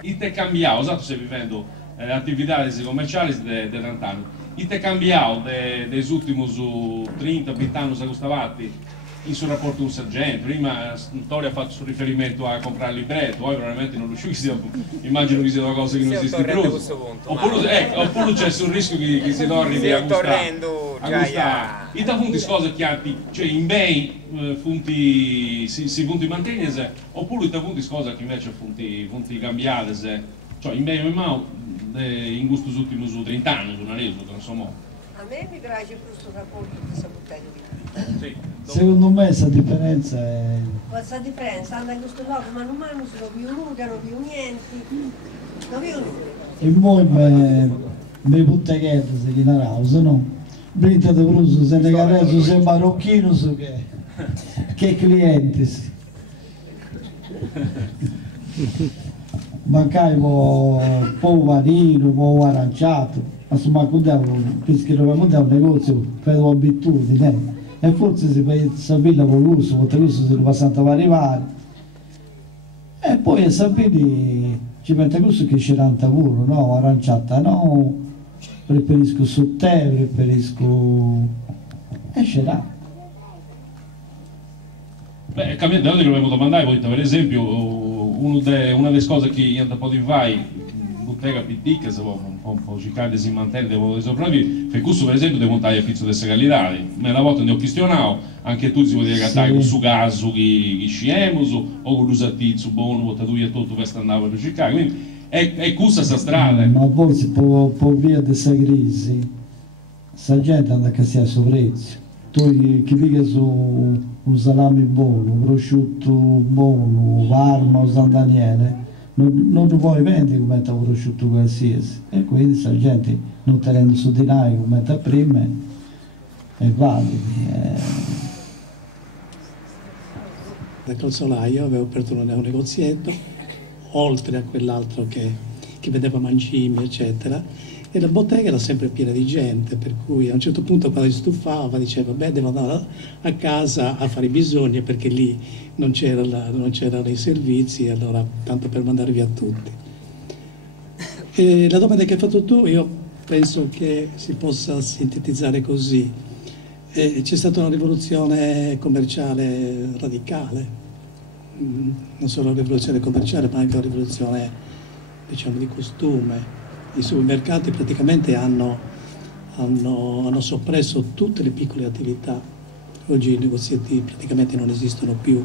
è cambiato, esatto, stai vivendo le attività commerciali di 30 anni, è cambiato degli ultimi 30-20 anni che stavate in suo rapporto con il sergente. Prima Tori ha fatto sul riferimento a comprare il libretto, poi probabilmente non lo immagino che sia una cosa che non esiste più. Oppure c'è sul rischio che si torni a gustare. E da punti cose che cioè in bei si punti mantenere, oppure da punti cose che invece punti cambiate, cioè in bei in questi ultimi 30 anni, non reso, insomma. A me mi piace questo rapporto di saputello. Sì. Secondo me questa differenza è... Questa differenza, anda in questo luogo, ma non sono più nuda, non più niente, non più nulla. E voi mi buttegate se chi non rausa, no? Brita de Bruso, se ne careso, se marocchino, so che clienti si. Mancai po' varino, po' aranciato. Insomma, perché dovevamo dare un negozio per l'abitudine, e forse si può sapere con l'uso, perché l'uso si va a arrivare. E poi a sapere ci mette questo che c'era un lavoro, no? Aranciata no, preferisco su te, preferisco... e c'era. Beh, cambiando, che volevo domandare, poi per esempio, una delle cose che io un po' di vai, bottega PT che se un po' cercare di si mantenere, devo sopravvivere, per questo per esempio devo montare il pizzo di qualità. Ma una volta ne ho questionato, anche tu si può dire che con su caso che sciemo o con l'usatizzo buono, volta tu e tutto questo andava per cercare, quindi è questa sta strada. Ma poi si può via di questa crisi, questa gente anda a sia su prezzo. Tu chi piglia su un salame buono, un prosciutto buono, Parma o San Daniele, non lo puoi vendere come un prosciutto qualsiasi, e quindi questa gente non tenendo su di noi come prima è validi. Da calzolaio avevo aperto un negozietto, oltre a quell'altro che vendeva mangimi, eccetera, e la bottega era sempre piena di gente, per cui a un certo punto quando si stufava diceva beh, devo andare a casa a fare i bisogni perché lì non c'erano i servizi, allora tanto per mandare via tutti. E la domanda che hai fatto tu io penso che si possa sintetizzare così. C'è stata una rivoluzione commerciale radicale, non solo una rivoluzione commerciale ma anche una rivoluzione, diciamo, di costume. I supermercati praticamente hanno soppresso tutte le piccole attività. Oggi i negozietti praticamente non esistono più.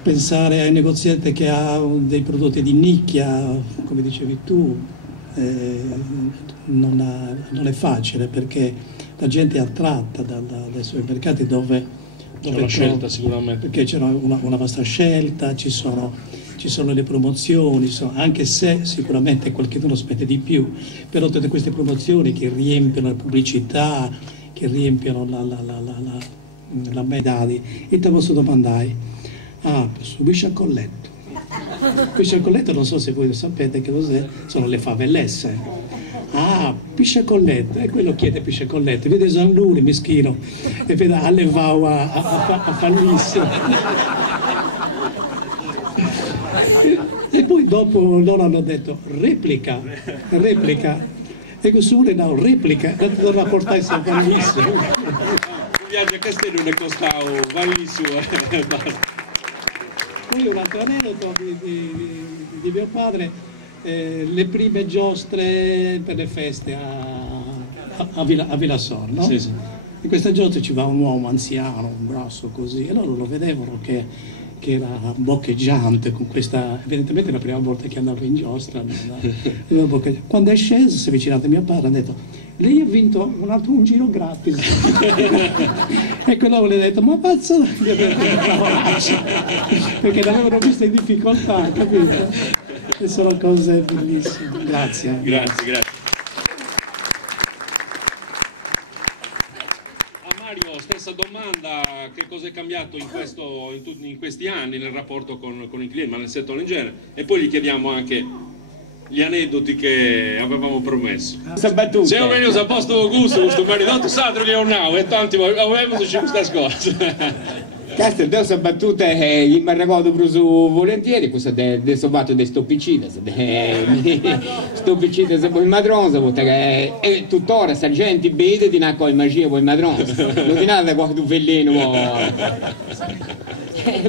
Pensare ai negozianti che ha dei prodotti di nicchia, come dicevi tu, non è facile, perché la gente è attratta dai supermercati dove c'è una scelta sicuramente. Perché c'è una vasta scelta, ci sono le promozioni, anche se sicuramente qualcuno spende di più, però tutte queste promozioni che riempiono la pubblicità, che riempiono la medaglia, e te posso domandare, su Bisciacolletto. Bisciacolletto non so se voi lo sapete che cos'è, sono le favellesse. Pisciacolletto, e quello chiede Pisciacolletto, vede Gianluni, mischino, e vede allevavo a fallissimo. E poi dopo loro hanno detto replica, e questo no, replica, e torna a portare a fallissimo. Un viaggio a Castello ne costava fallissimo. Poi un altro aneddoto di mio padre, le prime giostre per le feste a Villasor, no? Sì, sì. In questa giostra ci va un uomo anziano, un brasso così, e loro lo vedevano che era boccheggiante con questa, evidentemente la prima volta che andavo in giostra, quando è sceso si è avvicinato a mio padre e ha detto lei ha vinto un giro gratis. E quello le ha detto ma pazzo, perché l'avevano vista in difficoltà, capito? E sono cose bellissime. Grazie. Grazie. Stessa domanda, che cosa è cambiato in questi anni nel rapporto con i clienti, ma nel settore in genere, e poi gli chiediamo anche gli aneddoti che avevamo promesso. Se non veniamo a posto con gusto, questo maritotto sa che è un nao e tanti avevamo questa cosa. Questo adesso battute il marragodo preso volentieri, questo adesso fatto di stoppicide, stoppicide se poi il madron, e tuttora sta gente vede di una magia poi il madron, non ti nada quando veleno.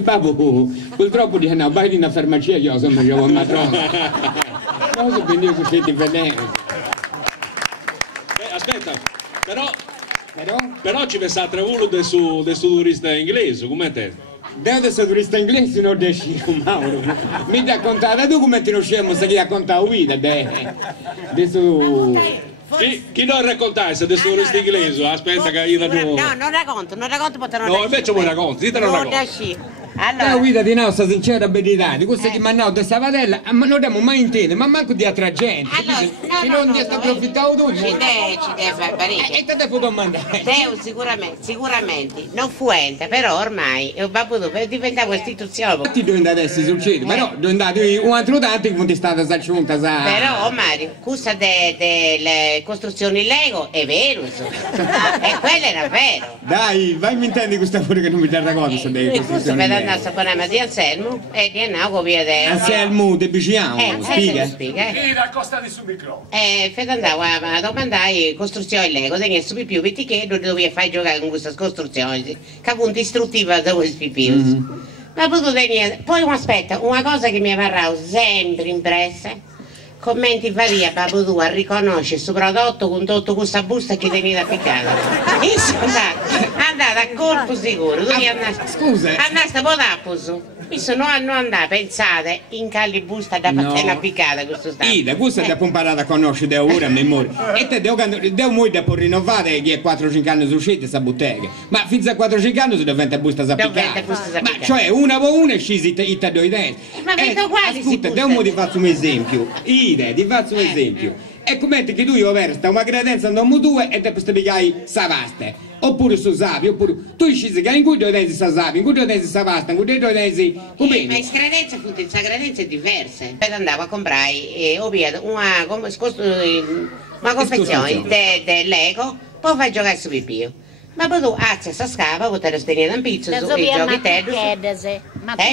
Babbo, purtroppo dice no, vai in una farmacia io sono mangiato il madron. Non so quindi che fate veleno. Aspetta, però ci pensate uno del suo turista inglese, come te? Devo essere turista inglese non riesci, Mauro. Mi raccontate tu come ti non scemo se ti racconta la vita, adesso... Chi non raccontare se adesso turista inglese? Aspetta che io da tu... No, non racconto perché non no, invece vuoi racconti, dite non racconti. La guida di nostra sincera verità, di questa che mi hanno dato questa padella, ma non abbiamo mai intendere, ma manco di altra gente. Se non ti sta approfittando tu. Ci deve fare parecchio. E te devo domandare. Deo sicuramente, non fuente, però ormai diventa un'istituzione. Ti dove adesso succede, però dove andate un altro tanto che ti state salciunta, sa. Però Mario, questa delle costruzioni Lego è vero, e quello era vero. Dai, vai mi intendi questa fuori che non mi dà racconto su delle costruzioni Lego. Questo parliamo di Anselmo e di Annago via de... Anselmo, te viciniamo, spiega. Sì, accostati sul microfono. Fede andavo a domandare costruzioni Lego, non so più, perché che dovevi fare giocare con queste costruzioni, che appunto istruttiva da questi più. Ma poi aspetta, una cosa che mi avrà sempre impressa, commenti varia Babbo tu a riconoscere questo prodotto con tutta questa busta che tenevi da piccare. Andate a colpo sicuro, tu scusa, andate a Podaposo. Io non andare, pensate, in calli busta da pattella piccata questo stato. Ida, questo devo imparare a conoscere da ora a memoria. E te devo molto per rinnovare che è 4-5 anni su uscita questa bottega. Ma fino a 4-5 anni si diventa busta piccata. Ma cioè una a una è scesa i due denti. Ma vedo quasi si ascolta, devo ti faccio un esempio. Ida, ti faccio un esempio. E come che tu io versta una credenza andiamo due e te posso pigliare savaste. Oppure su sapi, oppure tu scesi che in cui due denti sa sapi, in cui due denti sa pasta, in cui due denti ma in credenza è diversa. Poi andavo a comprare una confezione del Lego, poi fai giocare su pipio. Ma poi tu alzi questa scava, poi te lo stai in pizzo, su i giochi te. Ma tu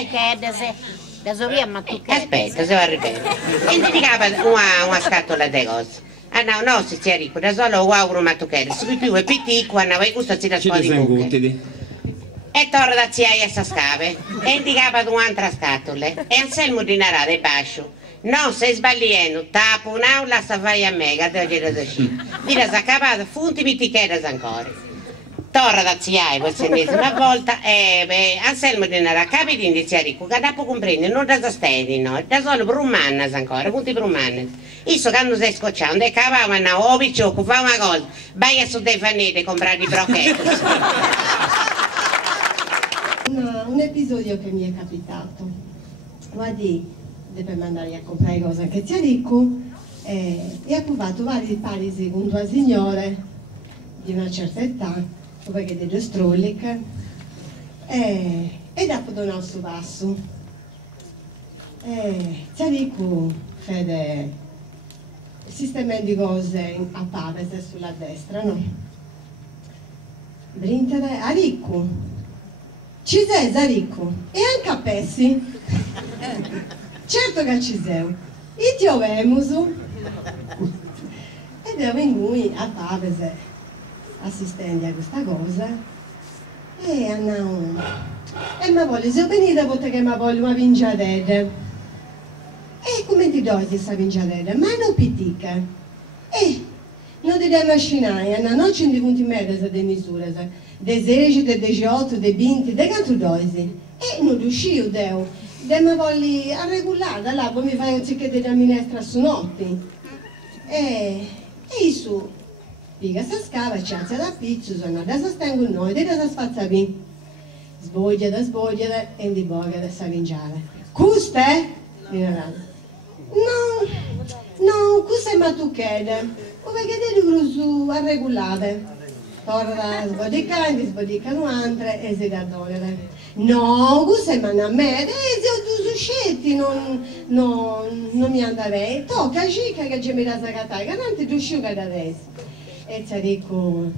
aspetta, se va a ripetere. E dedicava una scatola di cose. Ah no, se sei ricco, da solo wow, ma tu che su più e pitti, quando vai questo si nasconde di buche. E torna da zia a sta scave, e indicava un'altra scatola. E Anselmo di narrare e bascio. No, sei sbagliando, tapo un'aula, sta fai a me, che devo dire da sci. Dire sa capata, funti mi ti chiedes ancora. Torna da zia questa ennesima volta e Anselmo di narrare, capiti in zia ricco, che dopo comprende, non da stedi, no, da solo per un manna ancora, punti per un manna. Io quando stai scocciando e cavava o picciocco, fa una cosa, vai a su dei faneti a comprare i brocchetti. Un episodio che mi è capitato, guardi, deve mandare a comprare cose anche zia ricco e ha provato vari parisi con due signore di una certa età, perché delle strollic e dopo donato su basso. Zia ricco fede sistema di cose a pavese sulla destra, no? Brintere a ricco, ci sei a ricco e anche a pessi. Certo che ci sei, e ti avemus ed ero in cui a pavese assistenti a questa cosa e andiamo e mi voglio se venire perché mi voglio una vingiadella. E come ti do questa vingiadella? Ma non pitica. E non ti devi macinare, non c'è di punti medi di misure, dei 16, dei 18, dei 20, dei quanto dosi. E non riuscivo, devo mi voglio arregolare, da là poi mi fai un cicchetto di minestra su notti. E io su, piega sta scava, ci alza da pizzo, sono adesso stengo noi, adesso spazza via. Sbogliere e di bogare sa vingiare. Custe? No, questo è matuchede, perché devi su a regolare. Torna sbodicano altre e si da togliere. No, questo è a me, se tu suscetti non mi andrei. Tocca cica che ci mi da sacatare, che non ti usciuga da adesso. E c'è ricco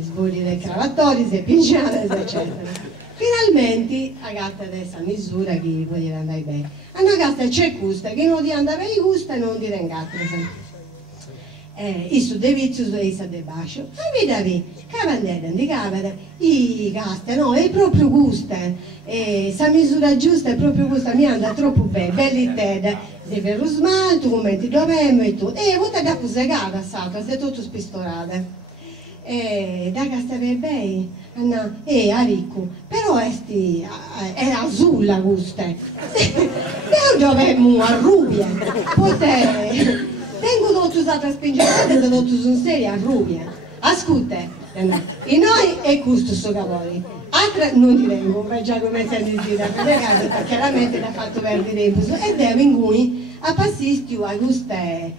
sbogli dei cravatori, se pigiare, eccetera. Finalmente la gatta adesso a misura che può andare bene. Una gatta c'è gusta, che non ti andava bene gusta e non ti ringatta. Isso de vizio su essa de bacio. E vedi, cavandella di camera, i gatte, no, è proprio gusta. Sa misura giusta è proprio gusta, mi anda troppo bene, belli te, deve lo smalto, commenti dove e tutto. E volta da cosegata, sacra, sei tutto spistolata. Da castare bene, a ricco, però è azzurra gusta. Io dovevo a rubia, potere. Tengo tutto usato a spingere, tengo tutto su serie a rubia. Ascolta, e noi è questo sto lavoro. Altre non ti vengo, già come senti dire, perché chiaramente l'ha fatto perdere tempo. E devo in cui a passisti a queste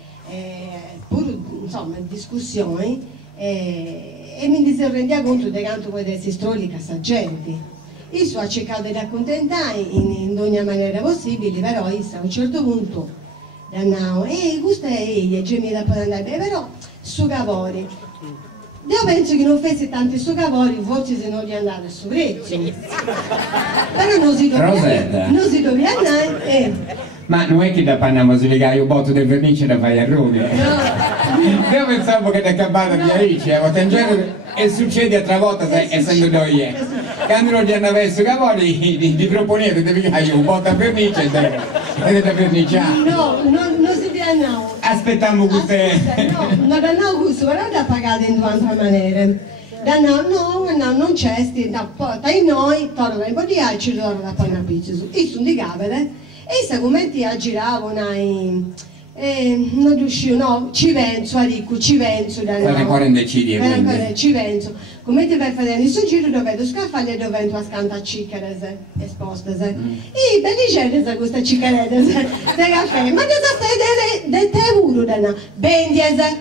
pure insomma discussioni e mi si rendia conto di quanto può essere storica questa gente. Io ho cercato di accontentare in ogni maniera possibile, però io a un certo punto questo è gemita per andare bene, però su cavoli. Io penso che non fosse tanti su cavoli, forse se non gli andate su prezzo. Però non si doveva andare. Ma non è che da Panama si legava un botto di vernice da fare a Roma. No. Io pensavo che da campata di Alice, e succede altra volta, essendo noi. Quando non gli andava su cavoli, ti proponete di pigliare un botto a vernice e da verniciare. No, non si deve andare. Aspettiamo queste... No, da no gusto, però da pagare in un'altra maniera. Da no, non c'è, dai noi, torna un po' di altri, torna poi una pizza. Io sono di capere. E se come ti aggiravano non riuscivo, no, ci penso a ricco, ci penso da no. Ancora indecidi, ci penso. Come ti vai fare il suo giro dove tu scaffali dove tu ascanta a ciccare, espostese. E bellicete questa ciccarete, se caffè, ma cosa stai del te euro da no? Bendiese.